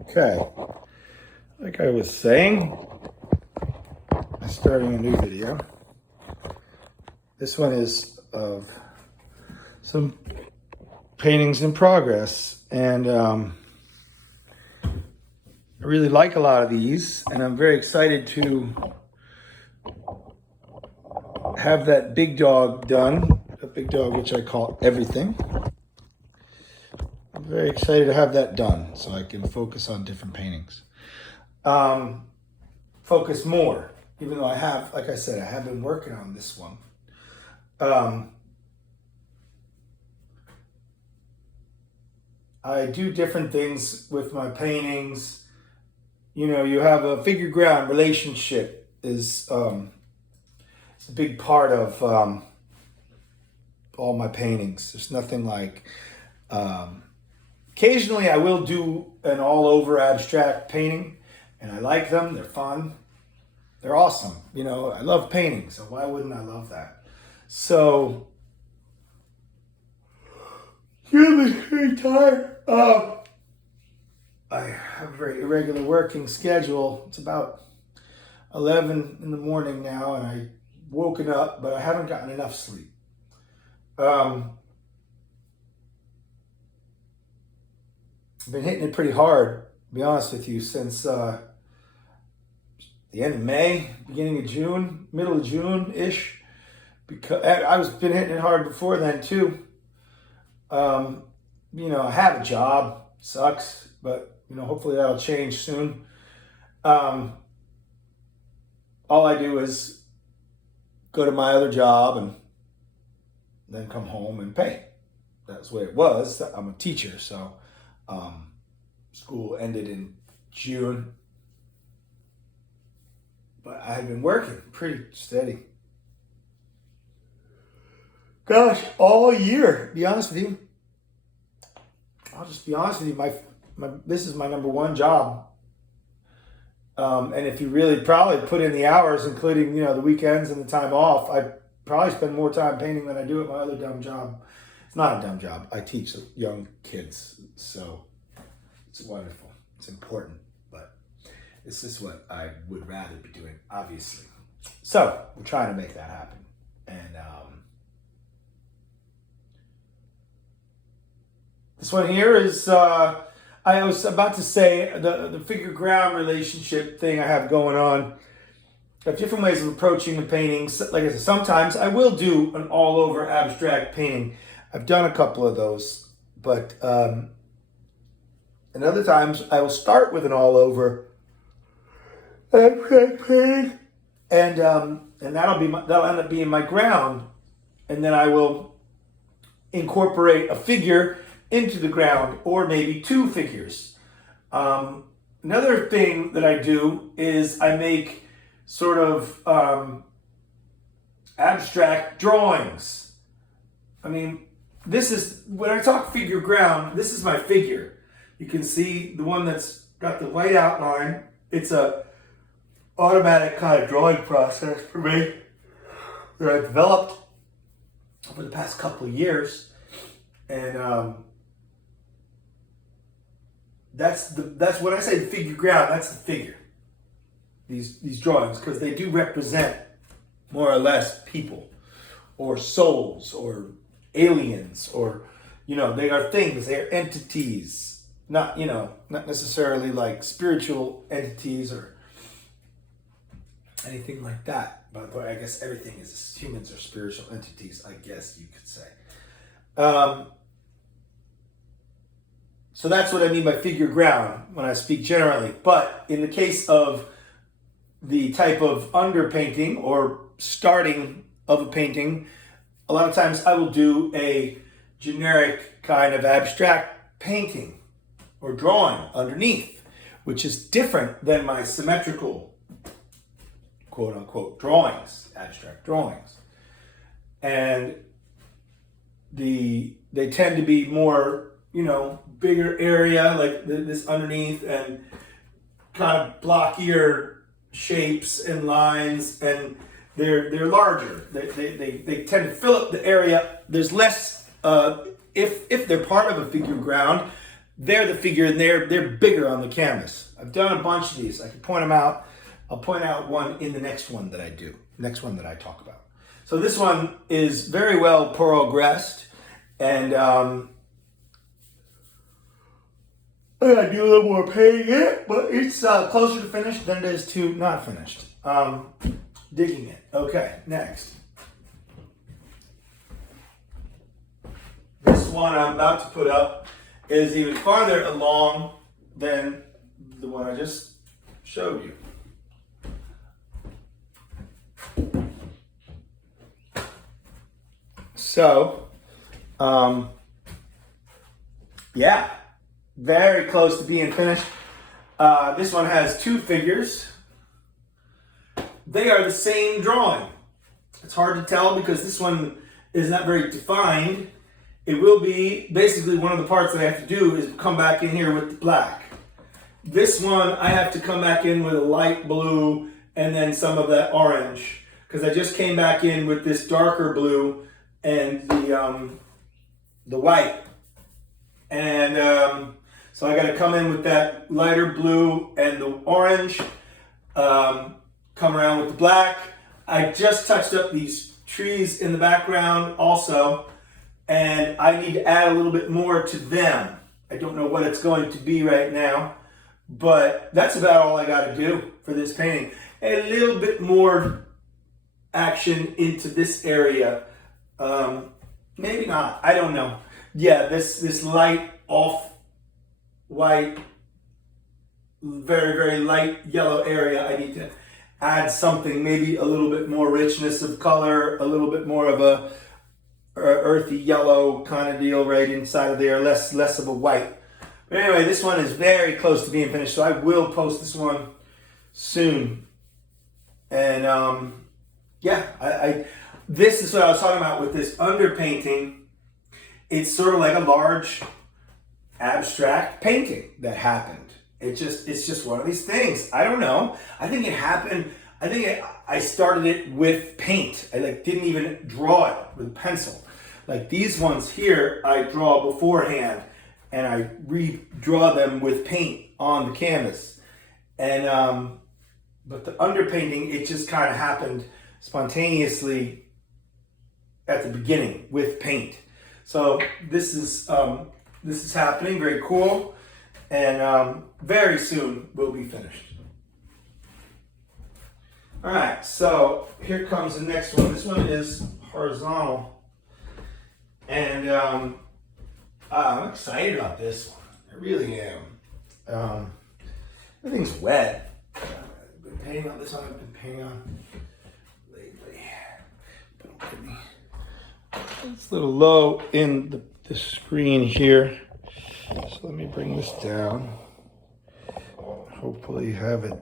Okay, like I was saying, I'm starting a new video. This one is of some paintings in progress, and I really like a lot of these, and I'm very excited to have that big dog done, a big dog which I call everything. I'm very excited to have that done so I can focus on different paintings. Focus more, even though I have, like I said, I have been working on this one. I do different things with my paintings. You know, you have a figure ground relationship is it's a big part of all my paintings. There's nothing like. Occasionally, I will do an all-over abstract painting, and I like them. They're fun. They're awesome. You know, I love painting, so why wouldn't I love that? So, really very tired. I have a very irregular working schedule. It's about 11 in the morning now, and I woken up, but I haven't gotten enough sleep. I've been hitting it pretty hard, to be honest with you, since the end of May, beginning of June, middle of June-ish. Because I was been hitting it hard before then too. You know, I have a job, sucks, but you know, hopefully that'll change soon. All I do is go to my other job and then come home and paint. That's the way it was. I'm a teacher, so school ended in June, but I had been working pretty steady. Gosh, all year. To be honest with you, I'll just be honest with you. This is my number one job, and if you really probably put in the hours, including the weekends and the time off, I probably spend more time painting than I do at my other dumb job. It's not a dumb job. I teach young kids, so it's wonderful. It's important, but this is what I would rather be doing, obviously. So we're trying to make that happen, and this one here is, I was about to say, the figure ground relationship thing I have going on. I have different ways of approaching the paintings. Like I said, sometimes I will do an all-over abstract painting. I've done a couple of those, but and other times I will start with an all-over abstract painting, and that'll end up being my ground, and then I will incorporate a figure into the ground, or maybe two figures. Another thing that I do is I make sort of abstract drawings. I mean, this is, when I talk figure ground, this is my figure. You can see the one that's got the white outline. It's a automatic kind of drawing process for me that I've developed over the past couple of years. And that's when I say the figure ground, that's the figure. These drawings, because they do represent more or less people or souls or aliens, or they are things, they are entities, not necessarily like spiritual entities or anything like that. But I guess everything is, humans are spiritual entities, I guess you could say. So that's what I mean by figure ground when I speak generally. But in the case of the type of underpainting or starting of a painting, a lot of times I will do a generic kind of abstract painting or drawing underneath, which is different than my symmetrical, quote unquote, drawings, abstract drawings. And they tend to be more, bigger area, like this underneath, and kind of blockier shapes and lines, and they're larger. They tend to fill up the area. There's less, if they're part of a figure ground, they're the figure, and they're bigger on the canvas. I've done a bunch of these. I can point them out. I'll point out one in the next one that I do, next one that I talk about. So this one is very well progressed, and I gotta do a little more painting it, but it's closer to finished than it is to not finished. Digging it. Okay, next. This one I'm about to put up is even farther along than the one I just showed you. So, yeah, very close to being finished. This one has two figures. They are the same drawing. It's hard to tell because this one is not very defined. It will be basically one of the parts that I have to do is come back in here with the black. This one I have to come back in with a light blue and then some of that orange because I just came back in with this darker blue and the white. And so I got to come in with that lighter blue and the orange, come around with the black. I just touched up these trees in the background also, and I need to add a little bit more to them. I don't know what it's going to be right now, but that's about all I got to do for this painting. A little bit more action into this area. Maybe not, I don't know. Yeah, this light off-white, very, very light yellow area, I need to add something, maybe a little bit more richness of color, a little bit more of a earthy yellow kind of deal right inside of there, less of a white. But anyway, this one is very close to being finished, so I will post this one soon. And yeah, this is what I was talking about with this underpainting. It's sort of like a large abstract painting that happened. It's just one of these things. I don't know. I think it happened. I started it with paint. I didn't even draw it with pencil. Like these ones here, I draw beforehand and I redraw them with paint on the canvas. And but the underpainting, it just kind of happened spontaneously at the beginning with paint. So this is happening, very cool, and very soon we'll be finished. All right, so here comes the next one. This one is horizontal, and I'm excited about this one. I really am. Everything's wet. I've been painting on this one. I've been painting on lately. Don't get me. It's a little low in the screen here, so let me bring this down. Hopefully have it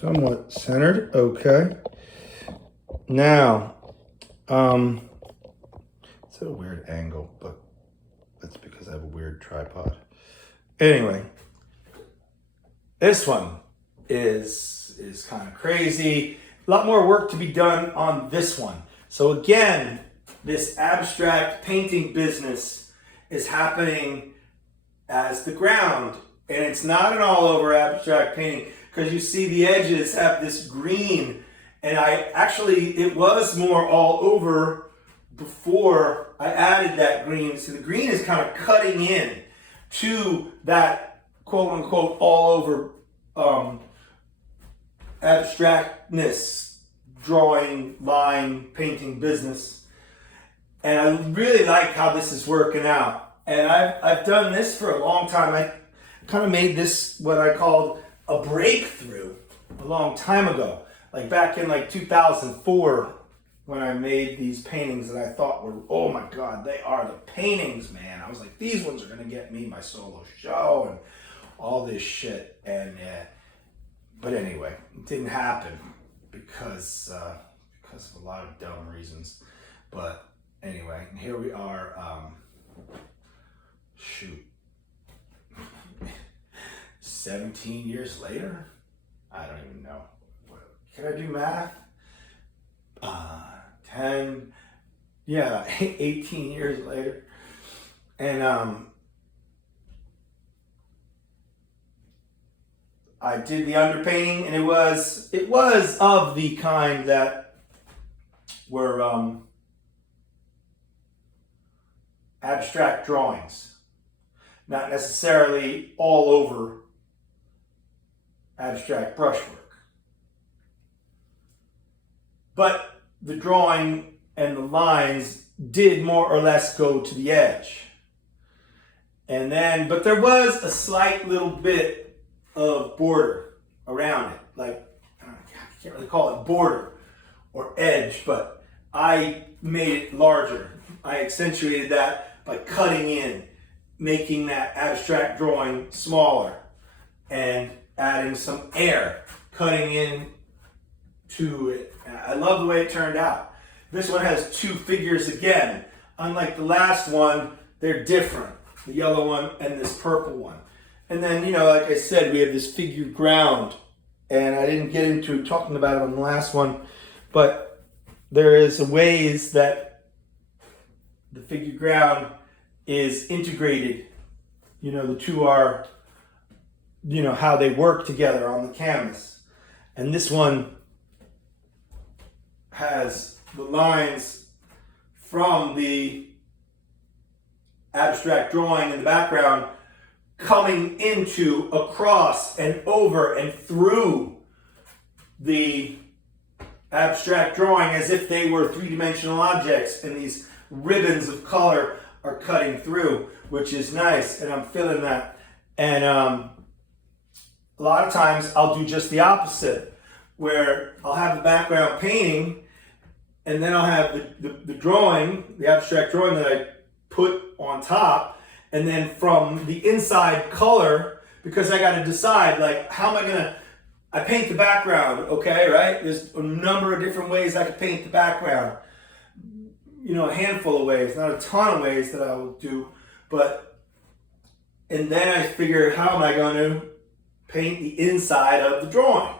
somewhat centered. Okay. Now, it's at a weird angle, but that's because I have a weird tripod. Anyway, this one is kind of crazy. A lot more work to be done on this one. So again, this abstract painting business is happening as the ground, and it's not an all-over abstract painting because you see the edges have this green, and it was more all over before I added that green. So the green is kind of cutting in to that quote-unquote all-over abstractness, drawing, line, painting business. And I really like how this is working out. And I've done this for a long time. I kind of made this what I called a breakthrough a long time ago. Like back in 2004 when I made these paintings that I thought were, oh my God, they are the paintings, man. I was like, these ones are going to get me my solo show and all this shit. And but anyway, it didn't happen because of a lot of dumb reasons. But anyway, here we are, shoot, 17 years later? I don't even know. Can I do math? 18 years later. And I did the underpainting, and it was of the kind that were abstract drawings, not necessarily all over abstract brushwork. But the drawing and the lines did more or less go to the edge. And then, but there was a slight little bit of border around it. Like, I can't really call it border or edge, but I made it larger. I accentuated that by cutting in, making that abstract drawing smaller, and adding some air, cutting in to it. I love the way it turned out. This one has two figures again. Unlike the last one, they're different. The yellow one and this purple one. And then, like I said, we have this figure ground. And I didn't get into talking about it on the last one, but there is ways that the figure ground is integrated. The two are, how they work together on the canvas. And this one has the lines from the abstract drawing in the background coming into, across, and over and through the abstract drawing as if they were three-dimensional objects, and these ribbons of color are cutting through, which is nice, and I'm feeling that. And a lot of times I'll do just the opposite, where I'll have the background painting, and then I'll have the drawing, the abstract drawing that I put on top, and then from the inside color, because I got to decide, like, how am I gonna, I paint the background, okay, right? There's a number of different ways I could paint the background. A handful of ways, not a ton of ways that I will do, and then I figure, how am I going to paint the inside of the drawing?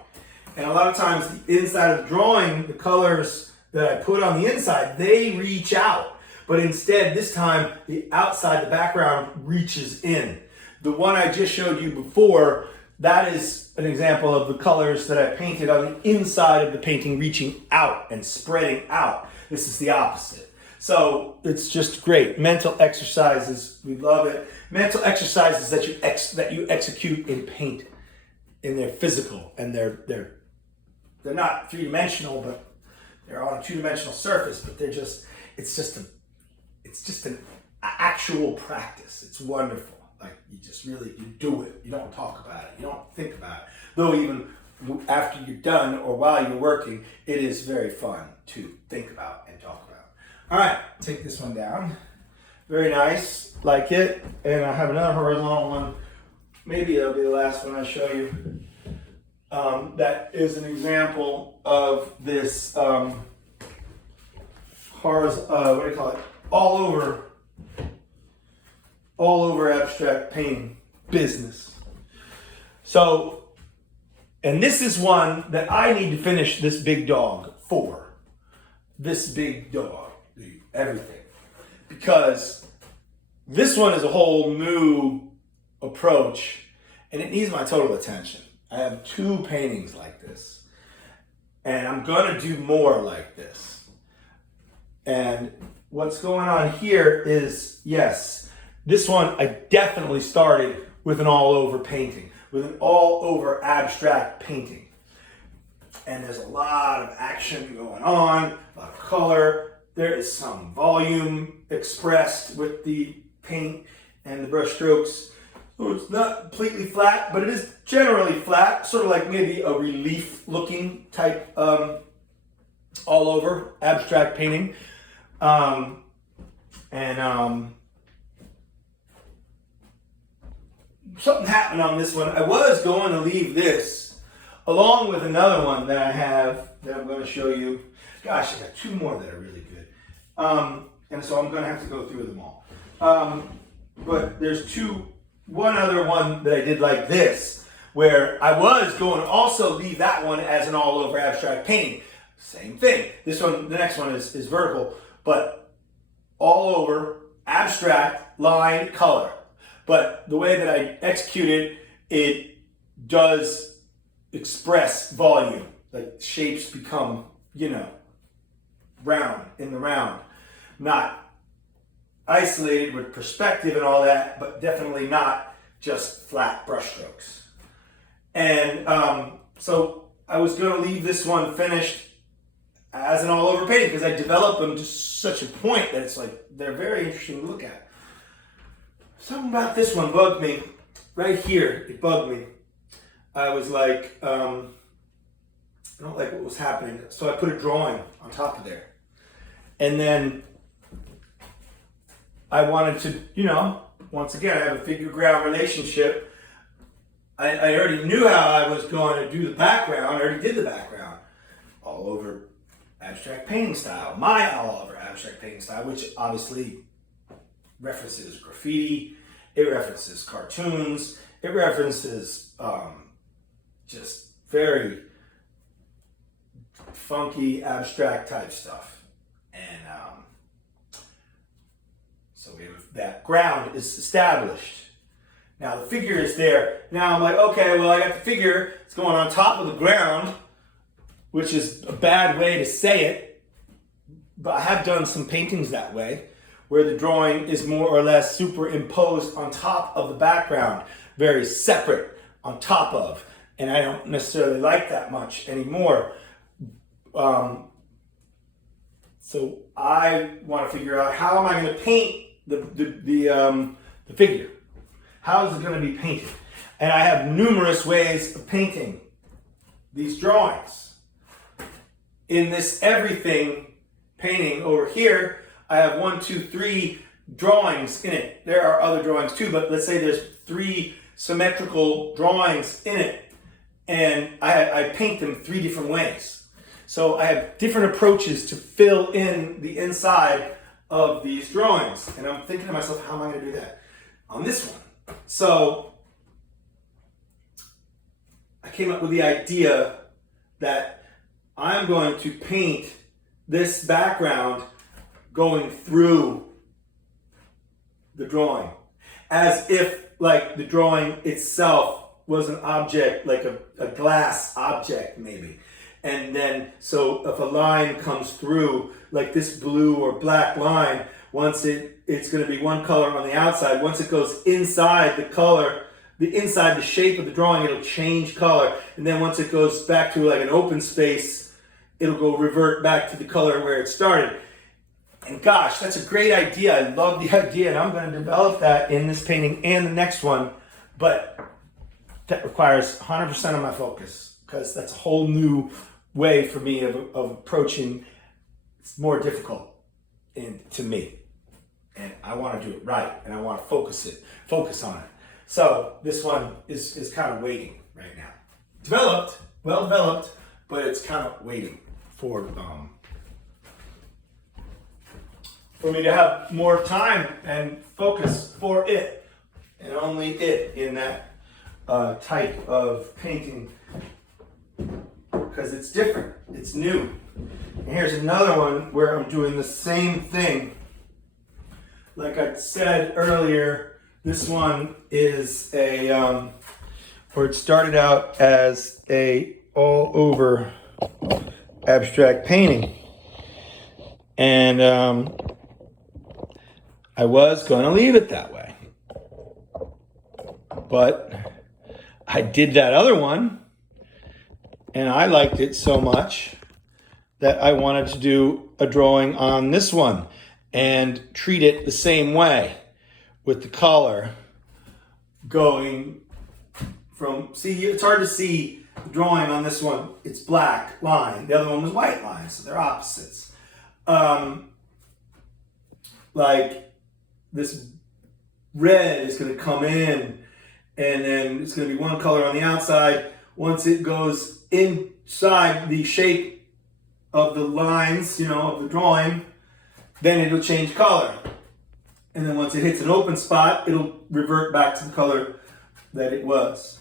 And a lot of times the inside of the drawing, the colors that I put on the inside, they reach out. But instead, this time, the outside, the background reaches in. The one I just showed you before, that is an example of the colors that I painted on the inside of the painting reaching out and spreading out. This is the opposite. So it's just great. Mental exercises, we love it. Mental exercises that you execute in paint, in their physical, and they're not three-dimensional, but they're on a two-dimensional surface. But it's just an actual practice. It's wonderful. Like, you do it. You don't talk about it. You don't think about it. Though even after you're done or while you're working, it is very fun to think about and talk about. All right, take this one down. Very nice, like it. And I have another horizontal one. Maybe it'll be the last one I show you. That is an example of this all over abstract painting business. So, and this is one that I need to finish this big dog for. This big dog, everything. Because this one is a whole new approach, and it needs my total attention. I have two paintings like this, and I'm gonna do more like this. And what's going on here is, yes, this one I definitely started with an all-over painting, with an all-over abstract painting. And there's a lot of action going on, a lot of color. There is some volume expressed with the paint and the brush strokes. So it's not completely flat, but it is generally flat, sort of like maybe a relief-looking type all-over abstract painting. Something happened on this one. I was going to leave this along with another one that I have that I'm going to show you. Gosh, I got two more that are really good. And so I'm going to have to go through them all. But there's one other one that I did like this, where I was going to also leave that one as an all-over abstract painting. Same thing. This one, the next one is vertical, but all over abstract line color. But the way that I executed it does express volume. Like shapes become, round in the round. Not isolated with perspective and all that, but definitely not just flat brushstrokes. And so I was going to leave this one finished as an all-over painting because I developed them to such a point that it's like they're very interesting to look at. Something about this one bugged me. Right here, it bugged me. I was like, I don't like what was happening. So I put a drawing on top of there. And then I wanted to, once again, I have a figure-ground relationship. I already knew how I was going to do the background. I already did the background. All over abstract painting style. My all over abstract painting style, which obviously references graffiti. It references cartoons. It references just very funky, abstract type stuff. And so that ground is established. Now the figure is there. Now I'm like, okay, well I got the figure. It's going on top of the ground, which is a bad way to say it. But I have done some paintings that way, where the drawing is more or less superimposed on top of the background, very separate on top of. And I don't necessarily like that much anymore. So I want to figure out, how am I going to paint the figure? How is it going to be painted? And I have numerous ways of painting these drawings. In this everything painting over here, I have 1, 2, 3 drawings in it. There are other drawings too, but let's say there's 3 symmetrical drawings in it. And I paint them 3 different ways. So I have different approaches to fill in the inside of these drawings. And I'm thinking to myself, how am I going to do that on this one? So I came up with the idea that I'm going to paint this background going through the drawing, as if like the drawing itself was an object, like a glass object maybe. And then, so if a line comes through, like this blue or black line, once it's going to be one color on the outside. Once it goes inside the color, inside the shape of the drawing, it'll change color. And then once it goes back to like an open space, it'll go revert back to the color where it started. And gosh, that's a great idea. I love the idea, and I'm going to develop that in this painting and the next one. But that requires 100% of my focus, because that's a whole new way for me of approaching. It's more difficult to me, and I want to do it right, and I want to focus on it. So this one is kind of waiting right now. Well developed, but it's kind of waiting for me to have more time and focus for it, and only it in that type of painting, because it's different, it's new. And here's another one where I'm doing the same thing. Like I said earlier, this one is or it started out as a all over abstract painting. And I was going to leave it that way. But I did that other one, and I liked it so much that I wanted to do a drawing on this one and treat it the same way, with the color going from, see, it's hard to see the drawing on this one. It's black line. The other one was white line, so they're opposites. Like this red is going to come in, and then it's going to be one color on the outside. Once it goes inside the shape of the lines, of the drawing, then it'll change color. And then once it hits an open spot, it'll revert back to the color that it was.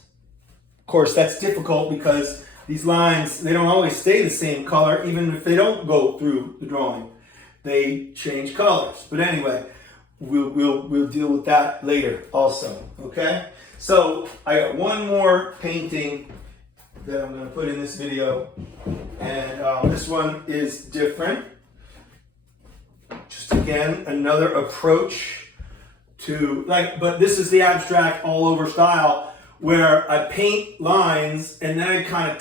Of course, that's difficult because these lines, they don't always stay the same color, even if they don't go through the drawing. They change colors. But anyway, we'll deal with that later also, okay? So I got one more painting that I'm going to put in this video, and this one is different. Just again, another approach to but this is the abstract all over style where I paint lines and then I kind of